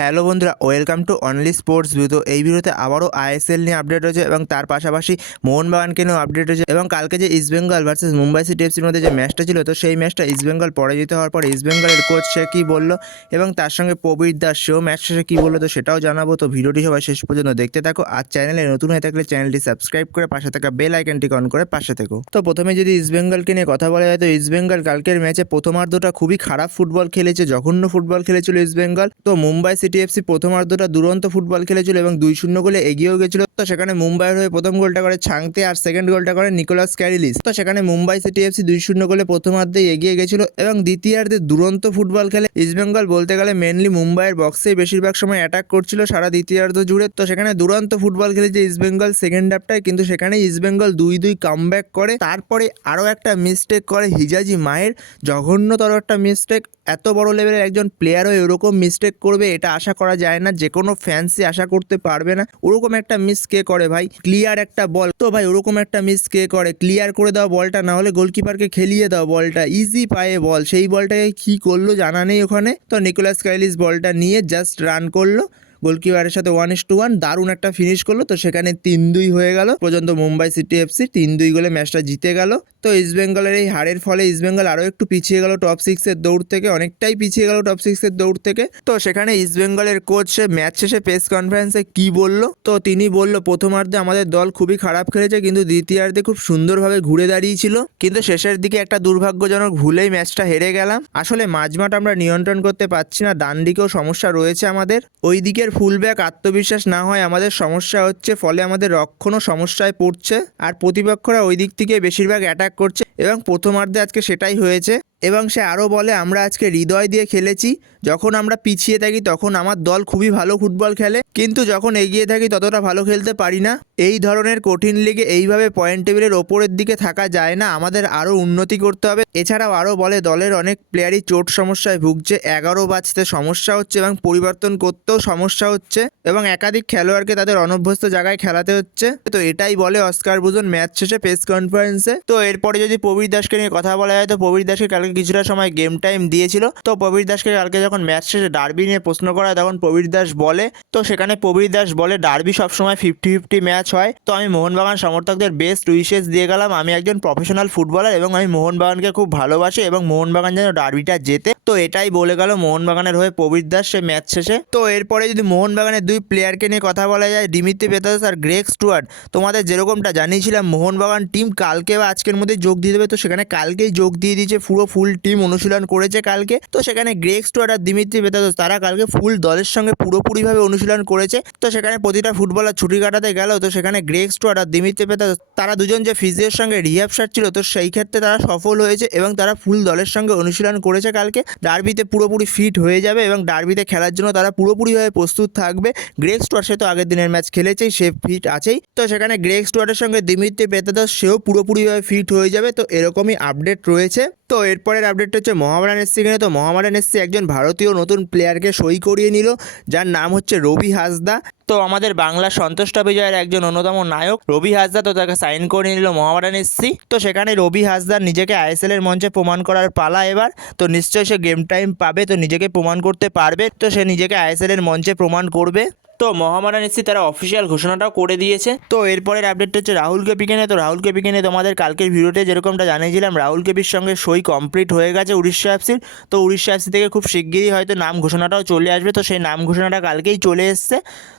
Hello বন্ধুরা, welcome to only sports view তো এই ভিডিওতে আবারও আইএসএল নিয়ে আপডেট রয়েছে এবং তার পাশাপাশি মোহনবাগানকে নিয়েও আপডেট রয়েছে এবং কালকে যে ইস্টবেঙ্গল ভার্সেস মুম্বাই সিটি এফসির মধ্যে যে ম্যাচটা ছিল, তো সেই ম্যাচটা ইস্টবেঙ্গল পরাজিত হওয়ার পর ইস্টবেঙ্গলের কোচ সে কী বলল এবং তার সঙ্গে প্রবীর দাস, সেও ম্যাচ শেষে কী বলল, তো সেটাও জানাব। তো ভিডিওটি সবাই শেষ পর্যন্ত দেখতে থাকো আর চ্যানেলে নতুন হয়ে থাকলে চ্যানেলটি সাবস্ক্রাইব করে পাশে থাকা বেল আইকনটি অন করে পাশে থেকো। তো প্রথমে যদি ইস্টবেঙ্গলকে নিয়ে কথা বলা যায়, তো ইস্টবেঙ্গল কালকের ম্যাচে প্রথমার্ধটা খুবই খারাপ ফুটবল খেলেছে, জঘন্য ফুটবল খেলেছিল ইস্টবেঙ্গল তো মুম্বাই সিটি এফসি প্রথমার্ধটা দুরন্ত ফুটবল খেলেছিল এবং দুই শূন্য গোলে এগিয়েও গেছিল তো সেখানে মুম্বাইয়ের হয়ে প্রথম গোলটা করে ছাংতে আর সেকেন্ড গোলটা করে নিকোলাস ক্যারিলিস। তো সেখানে মুম্বাই সিটি এফসি দুই শূন্য গোলে প্রথমার্ধেই এগিয়ে গেছিল এবং দ্বিতীয়ার্ধে দুরন্ত ফুটবল খেলে ইস্টবেঙ্গল বলতে গেলে মেনলি মুম্বাইয়ের বক্সেই বেশিরভাগ সময় অ্যাটাক করছিল সারা দ্বিতীয়ার্ধ জুড়ে। তো সেখানে দুরন্ত ফুটবল খেলেছে ইস্টবেঙ্গল সেকেন্ড হাফটায় কিন্তু সেখানে ইস্টবেঙ্গল দুই দুই কামব্যাক করে। তারপরে আরও একটা মিস্টেক করে হিজাজি মায়ের, জঘন্যতর একটা মিস্টেক এত বড় লেভেলের একজন প্লেয়ারও এরকম মিস্টেক করবে, এটা আশা করা যায় না। যে কোনো ফ্যান্সি আশা করতে পারবে না। ওরকম একটা মিস কে করে ভাই? ক্লিয়ার একটা বল তো ভাই, ওরকম একটা মিস কে করে? ক্লিয়ার করে দাও বলটা না হলে গোলকিপারকে খেলিয়ে দাও বলটা ইজি পায়ে বল সেই বলটাকে কি করল জানা নেই ওখানে? তো নিকোলাস কাইলিস বলটা নিয়ে জাস্ট রান করল। গোলকিপারের সাথে ওয়ান ইস টু ওয়ান দারুণ একটা ফিনিশ করল। তো সেখানে তিন দুই হয়ে গেল। পর্যন্ত মুম্বাই সিটি এফসি তিন দুই গোলে ম্যাচটা জিতে গেল। তো ইস্টবেঙ্গলের এই হারের ফলে ইস্টবেঙ্গল আরও একটু পিছিয়ে গেল টপ সিক্সের দৌড় থেকে, অনেকটাই পিছিয়ে গেল টপ সিক্সের দৌড় থেকে। তো সেখানে ইস্টবেঙ্গলের কোচ ম্যাচ শেষে প্রেস কনফারেন্সে কি বলল? তো তিনি বলল, প্রথমার্ধে আমাদের দল খুবই খারাপ খেলেছে, কিন্তু দ্বিতীয়ার্ধে খুব সুন্দরভাবে ঘুরে দাঁড়িয়েছিল। কিন্তু শেষের দিকে একটা দুর্ভাগ্যজনক ভুলেই ম্যাচটা হেরে গেলাম। আসলে মাঝমাঠ আমরা নিয়ন্ত্রণ করতে পারছি না ডান দিকেও সমস্যা রয়েছে আমাদের। ওই দিকের ফুলব্যাক আত্মবিশ্বাস না হয়, আমাদের সমস্যা হচ্ছে ফলে আমাদের রক্ষণও সমস্যায় পড়ছে। আর প্রতিপক্ষরা ওই দিক থেকে বেশিরভাগ অ্যাটাক করছে। এবং প্রথমার্ধে আজকে সেটাই হয়েছে এবং সে আরও বলে, আমরা আজকে হৃদয় দিয়ে খেলেছি। যখন আমরা পিছিয়ে থাকি তখন আমার দল খুবই ভালো ফুটবল খেলে। কিন্তু যখন এগিয়ে থাকি ততটা ভালো খেলতে পারি না। এই ধরনের কঠিন লিগে এইভাবে পয়েন্ট টেবিলের ওপরের দিকে থাকা যায় না। আমাদের আরও উন্নতি করতে হবে। এছাড়াও আরও বলে, দলের অনেক প্লেয়ারই চোট সমস্যায় ভুগছে। এগারো বাজতে সমস্যা হচ্ছে এবং পরিবর্তন করতেও সমস্যা হচ্ছে এবং একাধিক খেলোয়াড়কে তাদের অনভ্যস্ত জায়গায় খেলাতে হচ্ছে। তো এটাই বলে অস্কার বুজন ম্যাচ শেষে প্রেস কনফারেন্সে তো এরপরে যদি প্রবীর দাসকে নিয়ে কথা বলা যায়। তো প্রবীর দাসকে কালকে কিছুটা সময় গেম টাইম দিয়েছিল। তো প্রবীর দাসকে কালকে যখন ম্যাচ শেষে ডার্বি নিয়ে প্রশ্ন করা তখন প্রবীর দাস বলে, তো সেখানে প্রবীর দাস বলে ডার্বি সবসময় ফিফটি ফিফটি ম্যাচ হয়। তো আমি মোহনবাগান সমর্থকদের বেস্ট উইশেস দিয়ে গেলাম। আমি একজন প্রফেশনাল ফুটবলার এবং আমি মোহনবাগানকে খুব ভালোবাসি এবং মোহনবাগান যেন ডার্বিটা জেতে তো এটাই বলে গেল মোহনবাগানের হয়ে প্রবীর দাস সে ম্যাচ শেষে। তো এরপরে যদি মোহনবাগানের দুই প্লেয়ারকে নিয়ে কথা বলা যায় ডিমিত্রি পেতাস আর গ্রেক স্টুয়ার্ট। তোমাদের যেরকমটা জানিয়েছিলাম, মোহনবাগান টিম কালকে বা আজকের মধ্যে যোগ দিয়ে দেবে, তো সেখানে কালকেই যোগ দিয়ে দিয়েছে, পুরো ফুল টিম অনুশীলন করেছে কালকে। তো সেখানে গ্রেক স্টুয়ার্ট আর দিমিত্রি পেতাদোস, তারা কালকে ফুল দলের সঙ্গে পুরোপুরিভাবে অনুশীলন করেছে। তো সেখানে প্রতিটা ফুটবলার ছুটি কাটাতে গেল, তো সেখানে গ্রেক স্টুয়ার্ট আর দিমিত্রি পেতাদোস, তারা দুজন যে ফিজিওর সঙ্গে রিহ্যাব সারছিল, তো সেই ক্ষেত্রে তারা সফল হয়েছে এবং তারা ফুল দলের সঙ্গে অনুশীলন করেছে কালকে। ডার্বিতে পুরোপুরি ফিট হয়ে যাবে এবং ডার্বিতে খেলার জন্য তারা পুরোপুরিভাবে প্রস্তুত থাকবে। গ্রেক স্টুয়ার্ট সে তো আগের দিনের ম্যাচ খেলেছেই, সে ফিট আছেই। তো সেখানে গ্রেক স্টুয়ার্টের সঙ্গে দিমিত্রি পেতাদোস, সেও পুরোপুরিভাবে ফিট হয়ে যাবে। তো এরকমই আপডেট রয়েছে। তো এরপরের আপডেটটা হচ্ছে মহামারান এসসি কিনে তো মহামারান এসসি একজন ভারতীয় নতুন প্লেয়ারকে সই করিয়ে নিল, যার নাম হচ্ছে রবি হাসদা। তো আমাদের বাংলা সন্তুষ্ট বিজয়ের একজন অন্যতম নায়ক রবি হাসদা তো তাকে সাইন করে নিল মহামারান এসসি তো সেখানে রবি হাসদার নিজেকে আইএসএল এর মঞ্চে প্রমাণ করার পালা এবার। তো নিশ্চয়ই সে গেম টাইম পাবে, তো নিজেকে প্রমাণ করতে পারবে। তো সে নিজেকে আইএসএল এর মঞ্চে প্রমাণ করবে। তো মহামারান এসসি তারা অফিসিয়াল ঘোষণাটাও করে দিয়েছে। তো এরপরের আপডেটটা হচ্ছে রাহুল কেপিকে নিয়ে। তো রাহুল কেপিকে নিয়ে তোমাদের কালকের ভিডিওতে যেরকমটা জানিয়েছিলাম রাহুল কেপির সঙ্গে সই কমপ্লিট হয়ে গেছে উড়িষ্যা এফসির তো উড়িষ্যা এফসি থেকে খুব শিগগিরই হয়তো নাম ঘোষণাটাও চলে আসবে। তো সেই নাম ঘোষণাটা কালকেই চলে এসছে।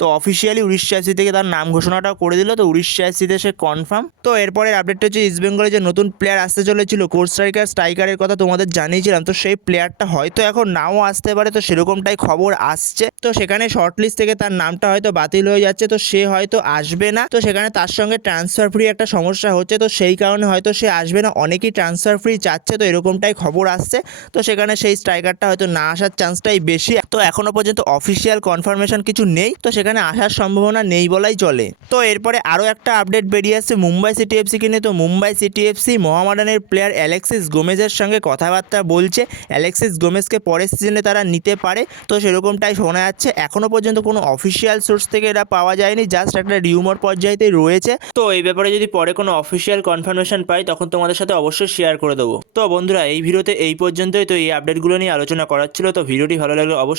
তো অফিসিয়ালি উড়িষ্যা এফসি থেকে তার নাম ঘোষণাটাও করে দিল। তো উড়িষ্যা এফসিতে সে কনফার্ম তো এরপরের আপডেটটা হচ্ছে ইস্ট বেঙ্গলে যে নতুন প্লেয়ার আসতে চলেছিল কোর স্ট্রাইকার স্ট্রাইকারের কথা তোমাদের জানিয়েছিলাম। তো সেই প্লেয়ারটা হয়তো এখন নাও আসতে পারে। তো সেরকমটাই খবর আসছে। তো সেখানে শর্ট লিস্ট থেকে তার নামটা হয়তো বাতিল হয়ে যাচ্ছে, তো সে হয়তো আসবে না। তো সেখানে তার সঙ্গে ট্রান্সফার ফ্রি একটা সমস্যা হচ্ছে, তো সেই কারণে হয়তো সে আসবে না। অনেকেই ট্রান্সফার ফ্রি চাচ্ছে, তো এরকমটাই খবর আসছে। তো সেখানে সেই স্ট্রাইকারটা হয়তো না আসার চান্সটাই বেশি। তো এখনও পর্যন্ত অফিসিয়াল কনফার্মেশন কিছু নেই, তো সেখানে আসার সম্ভাবনা নেই বলাই চলে। তো এরপরে আরও একটা আপডেট বেরিয়ে আসছে মুম্বাই সিটি এফসিকে নিয়ে। তো মুম্বাই সিটি এফসি মোহামেডানের প্লেয়ার অ্যালেক্সিস গোমেজের সঙ্গে কথাবার্তা বলছে। অ্যালেক্সিস গোমেজকে পরের সিজনে তারা নিতে পারে, তো সেরকমটাই শোনা যাচ্ছে। এখনও পর্যন্ত কোনো অফিসিয়াল সোর্স থেকে এটা পাওয়া যায়নি জাস্ট একটা রিউমার পর্যায়েতেই রয়েছে। তো এই ব্যাপারে যদি পরে কোনো অফিসিয়াল কনফার্মেশন পাই, তখন তোমাদের সাথে অবশ্যই শেয়ার করে দেবো। তো বন্ধুরা, এই ভিডিওতে এই পর্যন্তই। তো এই আপডেটগুলো নিয়ে আলোচনা করার ছিল। তো ভিডিওটি ভালো লাগলে অবশ্যই